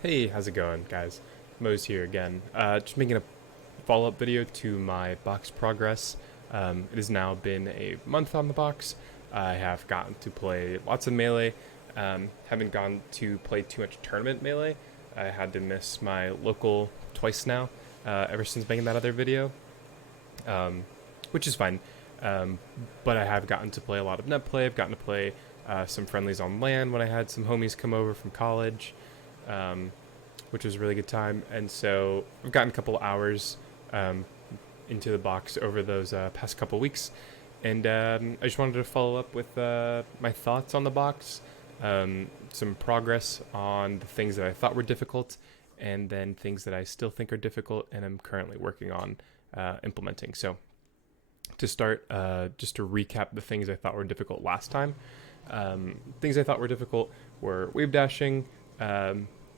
Hey, how's it going, guys? Mo's here again. Just making a follow-up video to my box progress. It has now been a month on the box. I have gotten to play lots of Melee. Haven't gone to play too much tournament Melee. I had to miss my local twice now, ever since making that other video, which is fine. But I have gotten to play a lot of net play. I've gotten to play some friendlies on LAN when I had some homies come over from college. Which was a really good time. And so I've gotten a couple hours into the box over those past couple weeks. And I just wanted to follow up with my thoughts on the box, some progress on the things that I thought were difficult, and then things that I still think are difficult and I'm currently working on implementing. So to start, just to recap the things I thought were difficult last time. Things I thought were difficult were wave dashing,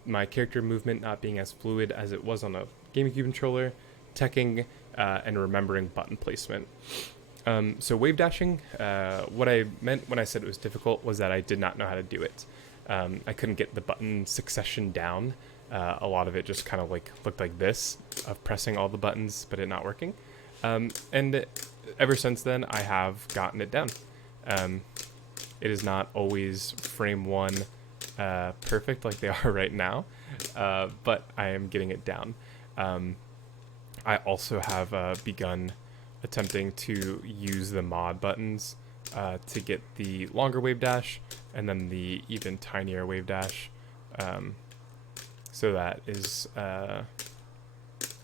my character movement not being as fluid as it was on a GameCube controller, teching, and remembering button placement. So wave dashing, what I meant when I said it was difficult was that I did not know how to do it. I couldn't get the button succession down. A lot of it just kind of like looked like this, of pressing all the buttons but it not working. And ever since then, I have gotten it down. It is not always frame one perfect like they are right now, but I am getting it down. I also have begun attempting to use the mod buttons to get the longer wave dash and then the even tinier wave dash. So that is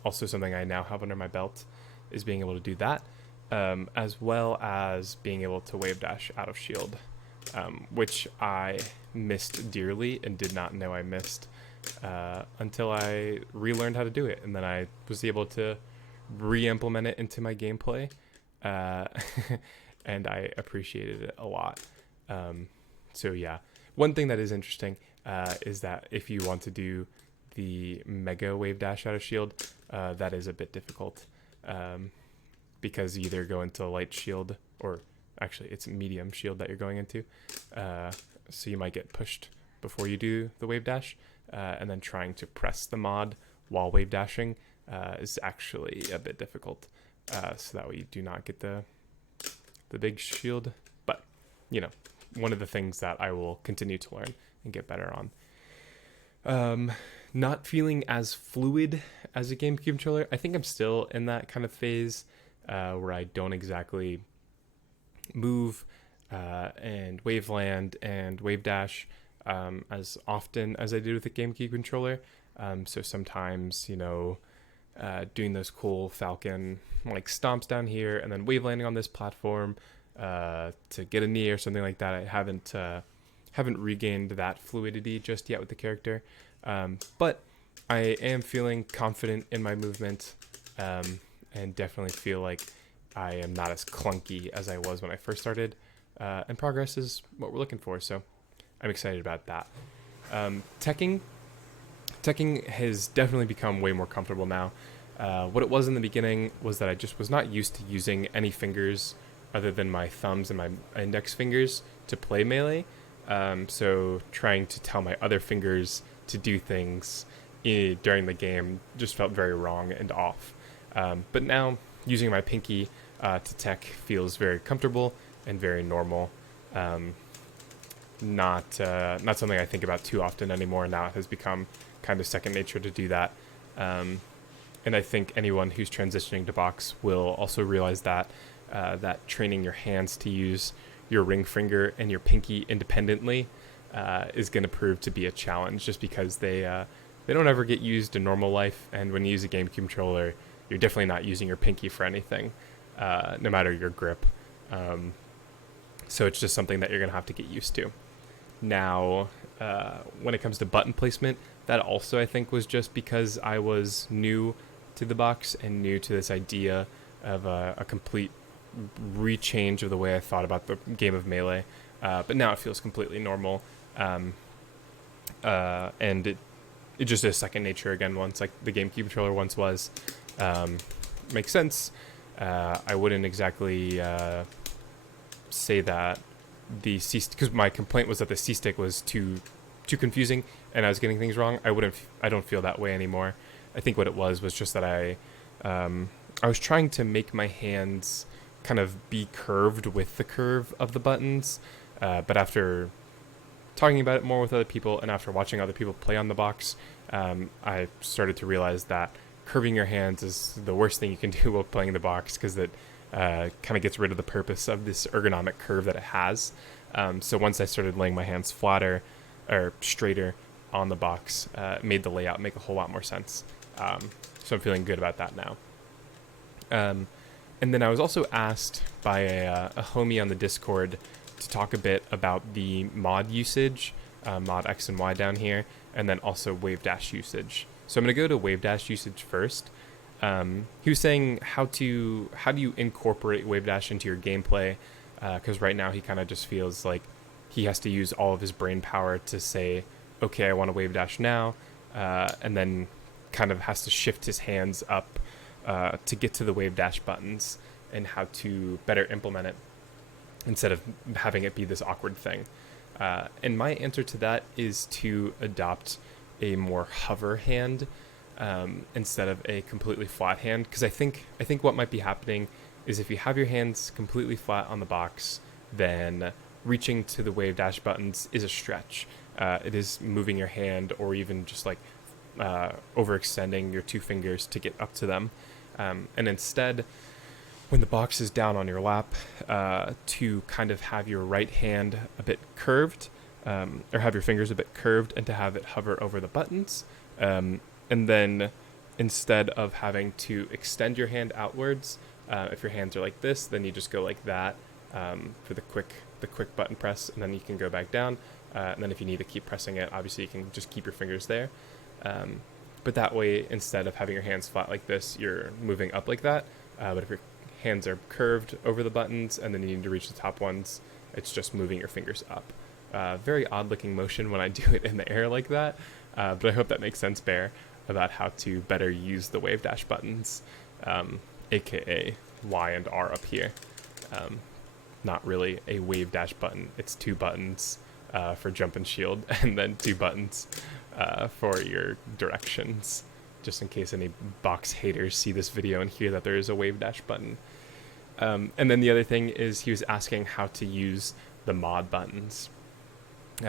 also something I now have under my belt, is being able to do that, as well as being able to wave dash out of shield. Which I missed dearly and did not know I missed until I relearned how to do it, and then I was able to re-implement it into my gameplay, and I appreciated it a lot. So yeah, one thing that is interesting is that if you want to do the mega wave dash out of shield, that is a bit difficult, because you either go into light shield, or actually it's medium shield that you're going into, so you might get pushed before you do the wave dash, and then trying to press the mod while wave dashing is actually a bit difficult, so that way you do not get the big shield. But you know, one of the things that I will continue to learn and get better on. Not feeling as fluid as a GameCube controller. I think I'm still in that kind of phase where I don't exactly move and wave land and wave dash as often as I did with the GameCube controller. So sometimes, you know, doing those cool Falcon like stomps down here and then wave landing on this platform to get a knee or something like that. I haven't regained that fluidity just yet with the character, but I am feeling confident in my movement, and definitely feel like I am not as clunky as I was when I first started, and progress is what we're looking for, so I'm excited about that. Teching has definitely become way more comfortable now. What it was in the beginning was that I just was not used to using any fingers other than my thumbs and my index fingers to play Melee, so trying to tell my other fingers to do things during the game just felt very wrong and off. But now, using my pinky to tech feels very comfortable and very normal. Not something I think about too often anymore. Now it has become kind of second nature to do that. And I think anyone who's transitioning to box will also realize that that training your hands to use your ring finger and your pinky independently is going to prove to be a challenge, just because they don't ever get used in normal life. And when you use a GameCube controller, you're definitely not using your pinky for anything, no matter your grip. So it's just something that you're going to have to get used to. Now, when it comes to button placement, that also I think was just because I was new to the box and new to this idea of a complete rechange of the way I thought about the game of Melee. But now it feels completely normal. And it just is second nature again, once like the GameCube controller once was. Makes sense. I wouldn't exactly say that the C, because my complaint was that the C stick was too too confusing and I was getting things wrong, I don't feel that way anymore. I think what it was just that I was trying to make my hands kind of be curved with the curve of the buttons, but after talking about it more with other people and after watching other people play on the box, I started to realize that curving your hands is the worst thing you can do while playing the box, because it kind of gets rid of the purpose of this ergonomic curve that it has. So once I started laying my hands flatter or straighter on the box, it made the layout make a whole lot more sense. So I'm feeling good about that now. And then I was also asked by a homie on the Discord to talk a bit about the mod usage, mod X and Y down here, and then also wave dash usage. So I'm going to go to wave dash usage first. He was saying how do you incorporate wave dash into your gameplay, because right now he kind of just feels like he has to use all of his brain power to say, okay, I want to wave dash now, and then kind of has to shift his hands up to get to the wave dash buttons and how to better implement it instead of having it be this awkward thing. And my answer to that is to adopt a more hover hand instead of a completely flat hand, because I think what might be happening is if you have your hands completely flat on the box, then reaching to the wave dash buttons is a stretch. It is moving your hand or even just like overextending your two fingers to get up to them. And instead, when the box is down on your lap, to kind of have your right hand a bit curved, or have your fingers a bit curved, and to have it hover over the buttons. And then instead of having to extend your hand outwards, if your hands are like this, then you just go like that for the quick button press, and then you can go back down. And then if you need to keep pressing it, obviously you can just keep your fingers there. But that way, instead of having your hands flat like this, you're moving up like that. But if your hands are curved over the buttons and then you need to reach the top ones, it's just moving your fingers up. Very odd looking motion when I do it in the air like that. But I hope that makes sense, Bear, about how to better use the wave dash buttons, aka Y and R up here. Not really a wave dash button. It's two buttons for jump and shield, and then two buttons for your directions, just in case any box haters see this video and hear that there is a wave dash button. And then the other thing is he was asking how to use the mod buttons.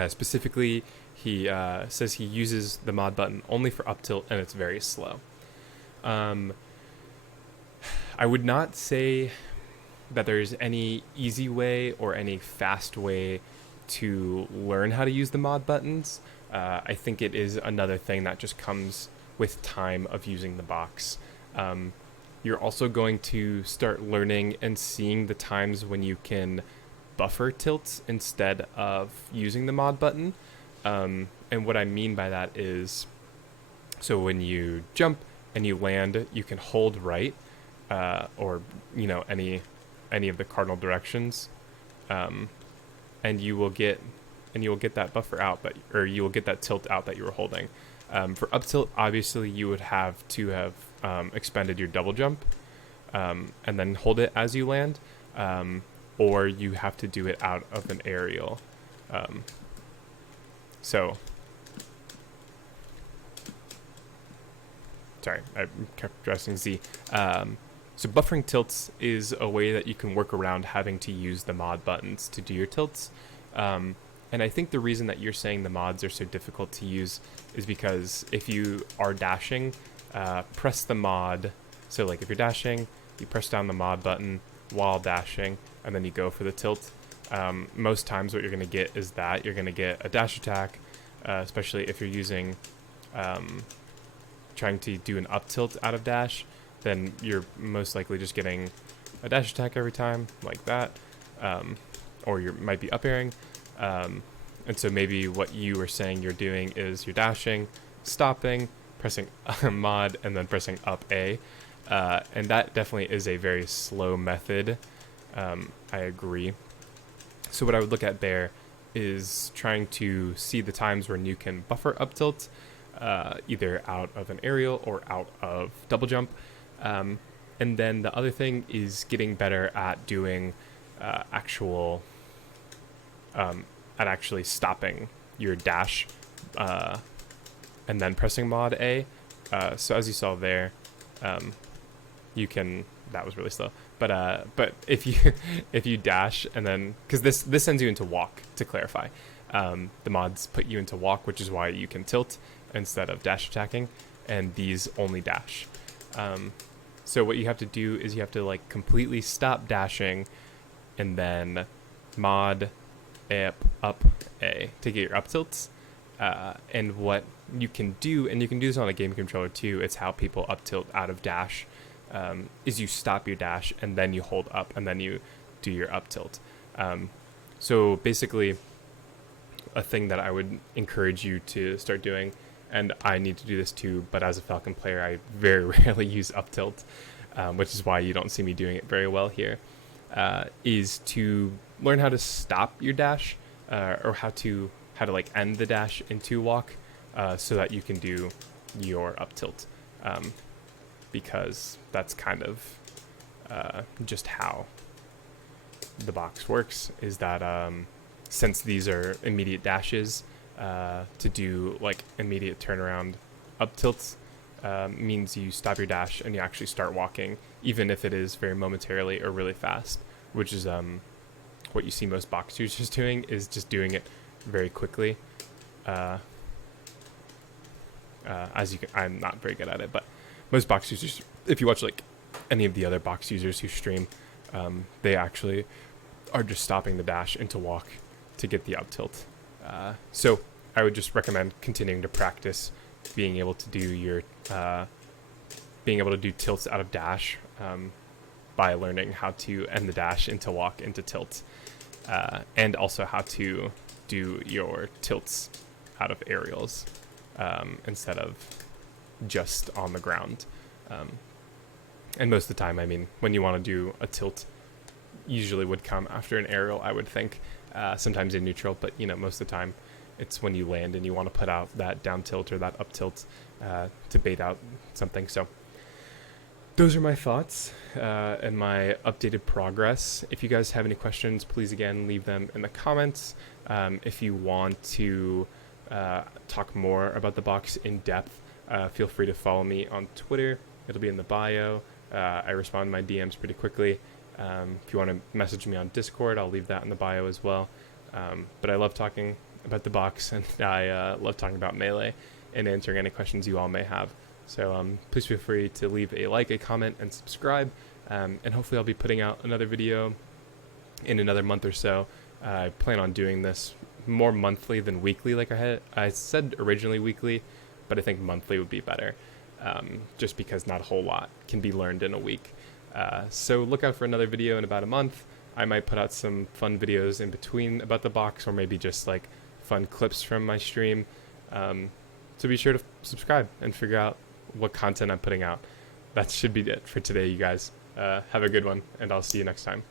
Specifically, he says he uses the mod button only for up tilt, and it's very slow. I would not say that there's any easy way or any fast way to learn how to use the mod buttons. I think it is another thing that just comes with time of using the box. You're also going to start learning and seeing the times when you can buffer tilts instead of using the mod button. And what I mean by that is, so when you jump and you land, you can hold right, or any of the cardinal directions, and you will get that buffer out, or you will get that tilt out that you were holding. For up tilt, obviously you would have to have expended your double jump, and then hold it as you land, or you have to do it out of an aerial. Sorry, I kept pressing Z. So buffering tilts is a way that you can work around having to use the mod buttons to do your tilts. And I think the reason that you're saying the mods are so difficult to use is because if you are dashing, press the mod. So like if you're dashing, you press down the mod button while dashing, and then you go for the tilt. Most times what you're going to get is that you're going to get a dash attack, especially if you're using, trying to do an up tilt out of dash, then you're most likely just getting a dash attack every time, like that, or you might be up airing. And so maybe what you were saying you're doing is you're dashing, stopping, pressing mod, and then pressing up A. And that definitely is a very slow method. I agree. So what I would look at there is trying to see the times when you can buffer up tilt, either out of an aerial or out of double jump. And then the other thing is getting better at doing actually stopping your dash and then pressing Mod A. So as you saw there, you can, that was really slow, but if you if you dash and then, because this sends you into walk, to clarify, the mods put you into walk, which is why you can tilt instead of dash attacking, and these only dash. So what you have to do is you have to like completely stop dashing and then mod up A to get your up tilts. And what you can do, and you can do this on a game controller too, it's how people up tilt out of dash, is you stop your dash and then you hold up and then you do your up tilt. So basically a thing that I would encourage you to start doing, and I need to do this too, but as a Falcon player I very rarely use up tilt, which is why you don't see me doing it very well here, is to learn how to stop your dash, or how to like end the dash into walk, so that you can do your up tilt, because that's kind of just how the box works, is that since these are immediate dashes, to do like immediate turnaround up tilts means you stop your dash and you actually start walking, even if it is very momentarily or really fast, which is what you see most box users doing, is just doing it very quickly. As you can, I'm not very good at it, but most box users, if you watch like any of the other box users who stream, they actually are just stopping the dash into walk to get the up tilt. So I would just recommend continuing to practice being able to do your tilts out of dash, by learning how to end the dash into walk into tilt, and also how to do your tilts out of aerials, instead of just on the ground. And most of the time, I mean, when you want to do a tilt, usually would come after an aerial, I would think, sometimes in neutral, but you know, most of the time it's when you land and you want to put out that down tilt or that up tilt, to bait out something. So those are my thoughts, and my updated progress. If you guys have any questions, please again leave them in the comments. If you want to talk more about the box in depth, feel free to follow me on Twitter. It'll be in the bio. I respond to my DMs pretty quickly. If you want to message me on Discord, I'll leave that in the bio as well. But I love talking about the box, and I love talking about Melee and answering any questions you all may have. So please feel free to leave a like, a comment, and subscribe. And hopefully I'll be putting out another video in another month or so. I plan on doing this more monthly than weekly, like I said originally weekly, but I think monthly would be better, just because not a whole lot can be learned in a week. So look out for another video in about a month. I might put out some fun videos in between about the box, or maybe just like fun clips from my stream. So be sure to subscribe and figure out what content I'm putting out. That should be it for today, you guys. Have a good one, and I'll see you next time.